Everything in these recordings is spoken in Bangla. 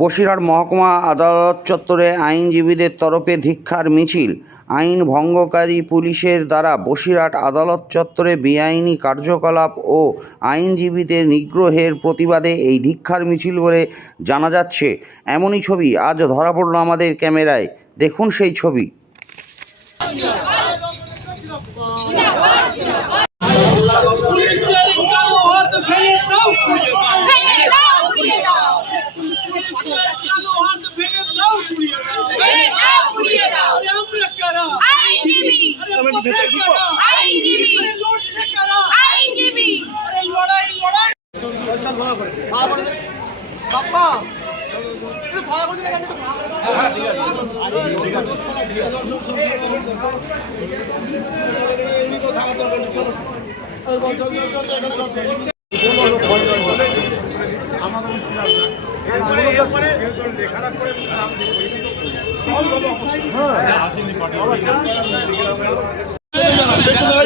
বসিরহাট মহকুমা আদালত চত্বরে আইনজীবীদের তরফে ধিক্ষার মিছিল। আইন ভঙ্গকারী পুলিশের দ্বারা বসিরহাট আদালত চত্বরে বেআইনি কার্যকলাপ ও আইনজীবীদের নিগ্রহের প্রতিবাদে এই ধিক্ষার মিছিল বলে জানা যাচ্ছে। এমনই ছবি আজ ধরা পড়ল আমাদের ক্যামেরায়। দেখুন সেই ছবি। আইনজীবী আরে লড়ছে কারা আরে লড়াই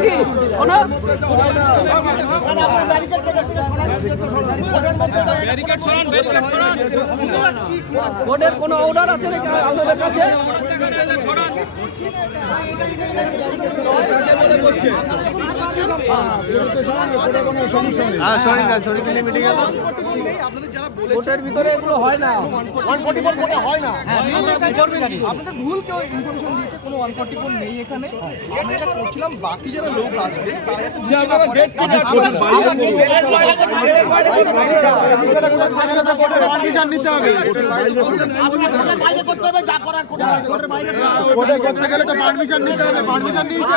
আছে কি শোনো কোর্টের কোনো অর্ডার আছে নাকি? আপনাদের কাছে? কোর্টের ভিতরে এগুলো হয় না। আপনাদের ভুল কেউ ইনফরমেশন দিয়েছে কোনো ওয়ান ফর্টি ফোর নেই এখানে। আমি এটা করছিলাম বাকি যারা লোক আসবে না করতে গেলে তো পারমিশন নিতে হবে পারমিশন নিয়েছে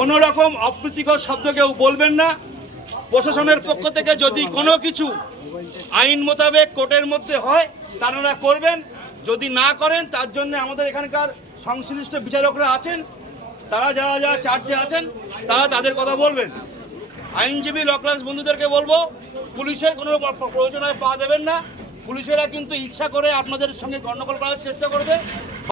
কোন রকম অপ্রীতিকর শব্দ কেউ বলবেন না। প্রশাসনের পক্ষ থেকে যদি কোনো কিছু আইন মোতাবেক কোর্টের মধ্যে হয়, তারা করবেন। যদি না করেন, তার জন্য আমাদের এখানকার সংশ্লিষ্ট বিচারকরা আছেন, তারা যারা যারা চার্জে আছেন, তারা তাদের কথা বলবেন। আইনজীবী লকলাস বন্ধুদেরকে বলব, পুলিশের কোনো প্রয়োজনায় পা দেবেন না। পুলিশেরা কিন্তু ইচ্ছা করে আপনাদের সঙ্গে গণ্ডগোল করার চেষ্টা করবে।